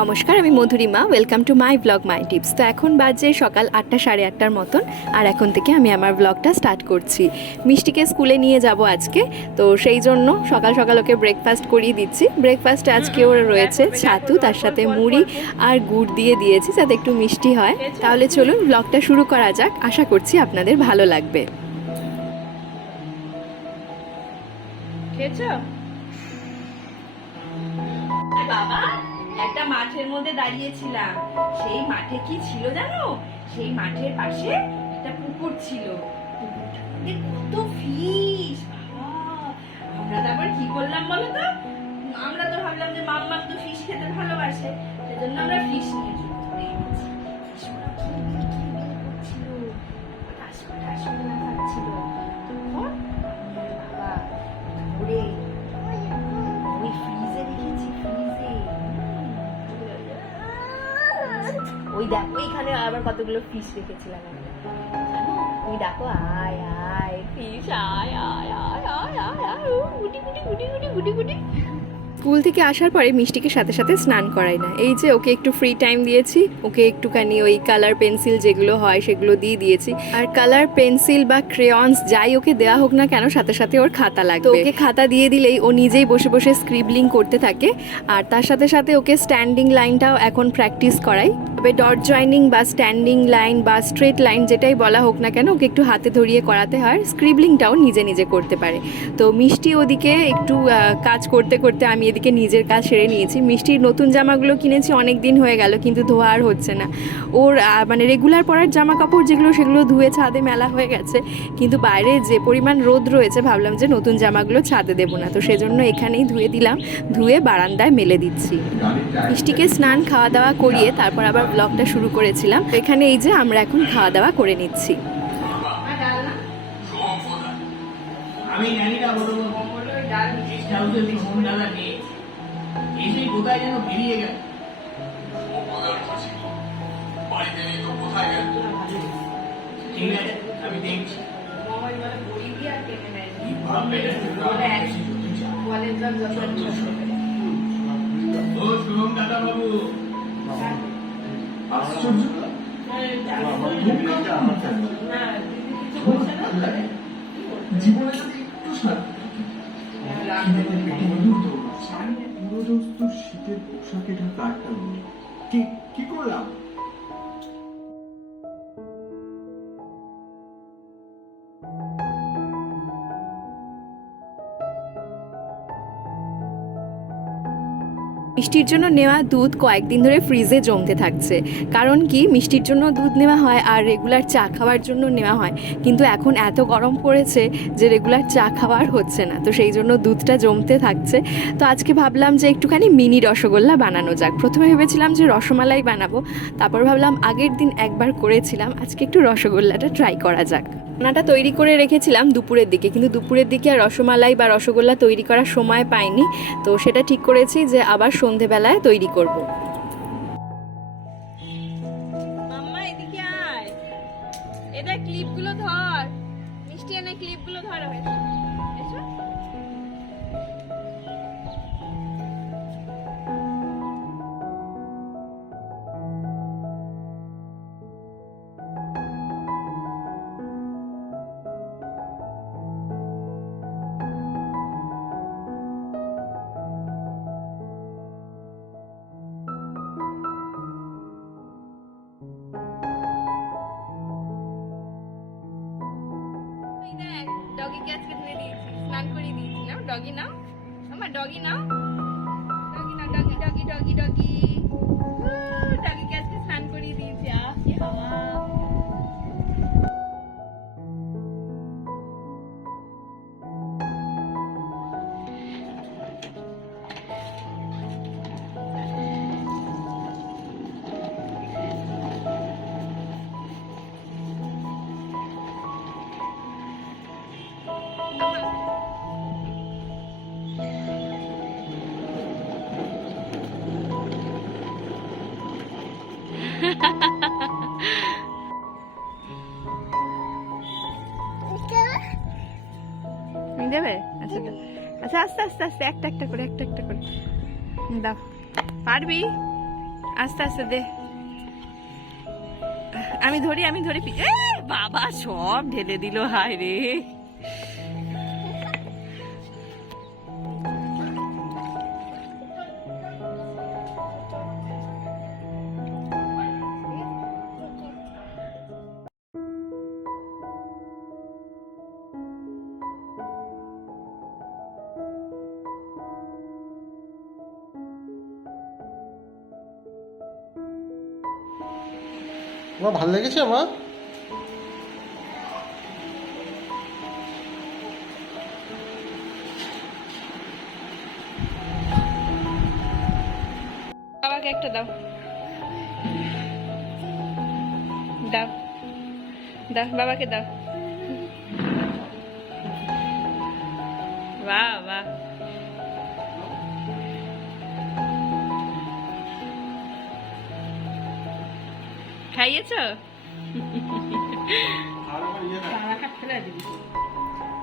নমস্কার আমি Madhurima. Welcome to my blog my tips তো এখন বাজে সকাল আটটা সাড়ে আটটার মতন আর এখন থেকে আমি আমার ব্লগটা স্টার্ট করছি। মিষ্টিকে স্কুলে নিয়ে যাব আজকে তো সেই জন্য সকাল সকাল ওকে ব্রেকফাস্ট করিয়ে দিচ্ছি। ব্রেকফাস্টে আজকে ওর রয়েছে ছাতু তার সাথে মুড়ি আর গুড় দিয়ে দিয়েছি যাতে একটু মিষ্টি হয়। তাহলে চলুন ব্লগটা শুরু করা যাক। আশা করছি আপনাদের ভালো লাগবে। খেয়েছো? বাবা? একটা মাঠের মধ্যে দাঁড়িয়েছিলাম। সেই মাঠে কি ছিল জানো? সেই মাঠের পাশে একটা পুকুর ছিল। পুকুরটার মধ্যে কত ফিশ আমরা তারপর কি করলাম বলো তো? আমরা তো ভাবলাম যে মাম্মাম তো ফিশ খেতে ভালোবাসে, সেজন্য আমরা ফিশ নিয়ে ধরে ওই দেখো, ওইখানে আবার কতগুলো ফিশ রেখেছিলাম ওই দেখো, আয় আয় আয় আয় আয় আয় স্কুল থেকে আসার পরে মিষ্টিকে সাথে সাথে স্নান করাই না। এই যে ওকে একটু ফ্রি টাইম দিয়েছি, ওকে একটুখানি ওই কালার পেন্সিল যেগুলো হয় সেগুলো দিয়ে দিয়েছি। আর কালার পেন্সিল বা ক্রেয়ন্স যাই ওকে দেওয়া হোক না কেন, সাথে সাথে ওর খাতা লাগবে। ওকে খাতা দিয়ে দিলেই ও নিজেই বসে বসে স্ক্রিবলিং করতে থাকে। আর তার সাথে সাথে ওকে স্ট্যান্ডিং লাইনটাও এখন প্র্যাকটিস করাই। তবে ডট জয়নিং বা স্ট্যান্ডিং লাইন বা স্ট্রেট লাইন যেটাই বলা হোক না কেন, ওকে একটু হাতে ধরিয়ে করাতে হয়। স্ক্রিবলিংটাও নিজে নিজে করতে পারে। তো মিষ্টি ওদিকে একটু কাজ করতে করতে আমি এদিকে নিজের কাজ সেরে নিয়েছি। মিষ্টির নতুন জামাগুলো কিনেছি অনেক দিন হয়ে গেল, কিন্তু ধোয়া আর হচ্ছে না। ওর মানে রেগুলার পরার জামা কাপড় যেগুলো, সেগুলো ধুয়ে ছাদে মেলা হয়ে গেছে। কিন্তু বাইরে যে পরিমাণ রোদ রয়েছে, ভাবলাম যে নতুন জামাগুলো ছাদে দেবো না। তো সেজন্য এখানেই ধুয়ে দিলাম। ধুয়ে বারান্দায় মেলে দিচ্ছি। মিষ্টিকে স্নান, খাওয়া দাওয়া করিয়ে তারপর আবার ব্লগটা শুরু করেছিলাম। এখানে এই যে আমরা এখন খাওয়া দাওয়া করে নিচ্ছি। আমি ওই ডাল এসে কোথায় যেন বেরিয়ে গেল। ঠিক আছে দেখছি। ও শুভম দাদা বাবু। আশ্চর্য জীবনে যদি একটু শীতের পোশাকে ঢাকা একটা কি কি করলাম মিষ্টির জন্য নেওয়া দুধ কয়েকদিন ধরে ফ্রিজে জমতে থাকছে। কারণ কি? মিষ্টির জন্য দুধ নেওয়া হয় আর রেগুলার চা খাওয়ার জন্য নেওয়া হয়। কিন্তু এখন এত গরম পড়েছে যে রেগুলার চা খাওয়ার হচ্ছে না। তো সেই জন্য দুধটা জমতে থাকছে। তো আজকে ভাবলাম যে একটুখানি মিনি রসগোল্লা বানানো যাক। প্রথমে ভেবেছিলাম যে রসমালাই বানাবো। তারপর ভাবলাম আগের দিন একবার করেছিলাম। আজকে একটু রসগোল্লাটা ট্রাই করা যাক। রান্নাটা তৈরি করে রেখেছিলাম দুপুরের দিকে কিন্তু দুপুরের দিকে আর রসমালাই বা রসগোল্লা তৈরি করার সময় পাইনি তো সেটা ঠিক করেছি যে আবার সন্ধেবেলায় তৈরি করব। স্নান করে দিয়েছি নাও ডগি নাও। আমার ডগি নাও। ডগি না ডগি ডগি ডগি ডগি ডগিকে তুমি দেবে? আচ্ছা আচ্ছা আস্তে আস্তে আস্তে, একটা একটা করে, একটা একটা করে। দাও। পারবি? আস্তে আস্তে দে। আমি ধরি আমি ধরি। বাবা, সব ঢেলে দিল, হায় রে। আমার ভালো লেগেছে মা বাবাকে একটা দাও। দাও। দাও বাবাকে দাও। বাহ বাহ। খাইয়েছো?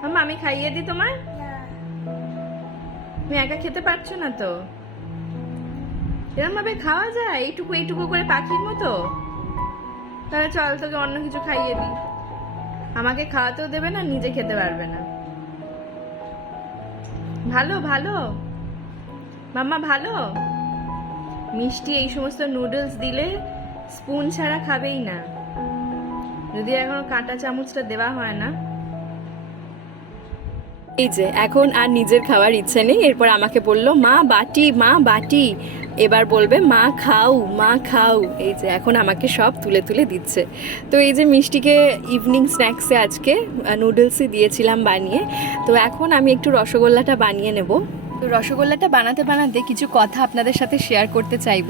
মামা আমি খাইয়ে দিই তোমার? তুমি একা খেতে পারছ না তো? এরকম ভাবে খাওয়া যায়? এইটুকু এইটুকু করে পাখির মতো? তাহলে চল তোকে অন্য কিছু খাইয়ে দিই। আমাকে খাওয়াতেও দেবে না, নিজে খেতে পারবে না। ভালো ভালো। মাম্মা, ভালো? মিষ্টি এই সমস্ত নুডলস দিলে স্পুন ছাড়া খাবেই না। যদি এখন কাঁটা চামচটা দেওয়া হয় না। এই যে, এখন আর নিজের খাওয়ার ইচ্ছে নেই। এরপর আমাকে বলল, মা, বাটি মা, বাটি। এবার বলবে, মা, খাও মা, খাও। এই যে, এখন আমাকে সব তুলে তুলে দিচ্ছে। তো এই যে, মিষ্টিকে ইভিনিং স্ন্যাক্সে আজকে নুডলসই দিয়েছিলাম বানিয়ে। তো এখন আমি একটু রসগোল্লাটা বানিয়ে নেব। তো রসগোল্লাটা বানাতে বানাতে কিছু কথা আপনাদের সাথে শেয়ার করতে চাইব।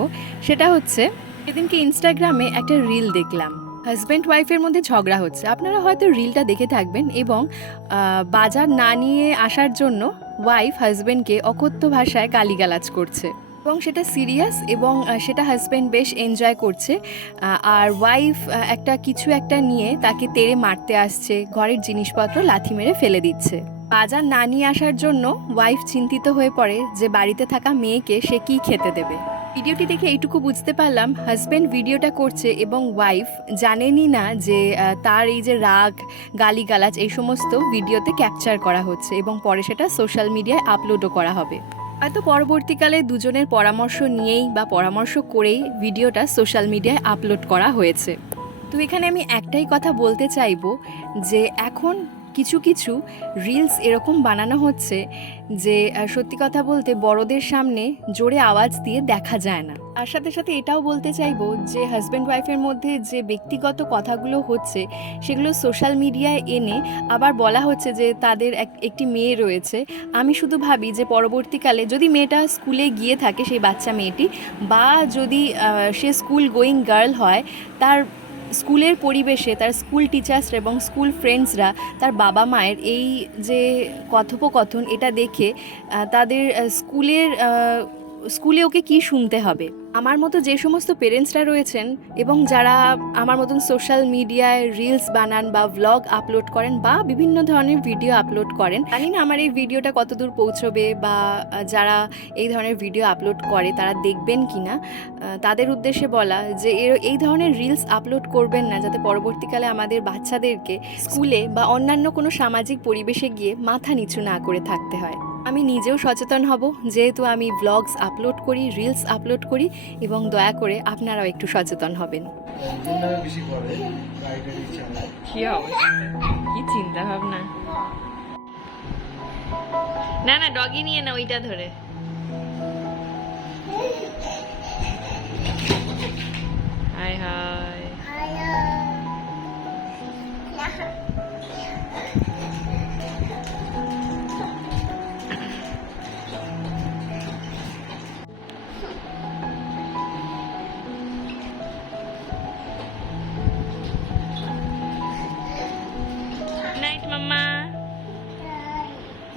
সেটা হচ্ছে, সেদিনকে ইনস্টাগ্রামে একটা রিল দেখলাম। হাজব্যান্ড ওয়াইফের মধ্যে ঝগড়া হচ্ছে। আপনারা হয়তো রিলটা দেখে থাকবেন এবং বাজার না নিয়ে আসার জন্য ওয়াইফ হাজব্যান্ডকে অকথ্য ভাষায় গালিগালাজ করছে। এবং সেটা সিরিয়াস এবং সেটা হাজব্যান্ড বেশ এনজয় করছে। আর ওয়াইফ একটা, কিছু একটা নিয়ে তাকে তেড়ে মারতে আসছে। ঘরের জিনিসপত্র লাথি মেরে ফেলে দিচ্ছে। বাজার না নিয়ে আসার জন্য ওয়াইফ চিন্তিত হয়ে পড়ে যে বাড়িতে থাকা মেয়েকে সে কি খেতে দেবে। ভিডিওটি দেখে এইটুকু বুঝতে পারলাম হাজব্যান্ড ভিডিওটা করছে এবং ওয়াইফ জানেনই না যে তার এই যে রাগ, গালিগালাজ এই সমস্ত ভিডিওতে ক্যাপচার করা হচ্ছে এবং পরে সেটা সোশ্যাল মিডিয়ায় আপলোডও করা হবে। হয়তো পরবর্তীকালে দুজনের পরামর্শ নিয়েই বা পরামর্শ করেই ভিডিওটা সোশ্যাল মিডিয়ায় আপলোড করা হয়েছে। তো এখানে আমি একটাই কথা বলতে চাইব যে এখন কিছু কিছু রিলস এরকম বানানো হচ্ছে যে সত্যি কথা বলতে বড়দের সামনে জোরে আওয়াজ দিয়ে দেখা যায় না। আর সাথে সাথে এটাও বলতে চাইব যে হাজব্যান্ড ওয়াইফের মধ্যে যে ব্যক্তিগত কথাগুলো হচ্ছে, সেগুলো সোশ্যাল মিডিয়ায় এনে আবার বলা হচ্ছে যে, তাদের এক- একটি মেয়ে রয়েছে। আমি শুধু ভাবি যে, পরবর্তীকালে যদি মেয়েটা স্কুলে গিয়ে থাকে, সেই বাচ্চা মেয়েটি, বা যদি সে স্কুল গোয়িং গার্ল হয়, তার স্কুলের পরিবেশে তার স্কুল টিচার্স এবং স্কুল ফ্রেন্ডসরা তার বাবা মায়ের এই যে কথোপকথন, এটা দেখে তাদের স্কুলের স্কুলে ওকে কি শুনতে হবে? আমার মতো যে সমস্ত পেরেন্টসরা রয়েছেন এবং যারা আমার মতন সোশ্যাল মিডিয়ায় রিলস বানান বা ভ্লগ আপলোড করেন বা বিভিন্ন ধরনের ভিডিও আপলোড করেন, জানি না আমার এই ভিডিওটা কতদূর পৌঁছবে বা যারা এই ধরনের ভিডিও আপলোড করে তারা দেখবেন কি না তাদের উদ্দেশ্যে বলা যে এই ধরনের রিলস আপলোড করবেন না যাতে পরবর্তীকালে আমাদের বাচ্চাদেরকে স্কুলে বা অন্যান্য কোনো সামাজিক পরিবেশে গিয়ে মাথা নিচু না করে থাকতে হয়। আমি নিজেও সচেতন হব। যেহেতু আমি ব্লগস আপলোড করি রিলস আপলোড করি এবং দয়া করে আপনারাও একটু সচেতন হবেন। বেশি কি কি চিন্তা ভাবনা না না ডগি নিয়ে না ওইটা ধরে। High high.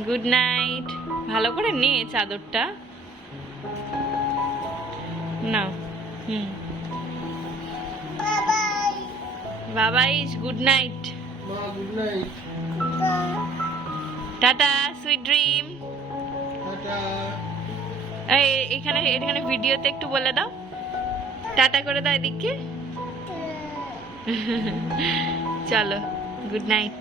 গুড নাইট ভালো করে নে চাদরটা। নাও হুম। Babai good night good night tata sweet dream এই এখানে এখানে ভিডিওতে একটু বলে দাও। টাটা করে দাও এদিকে চলো গুড নাইট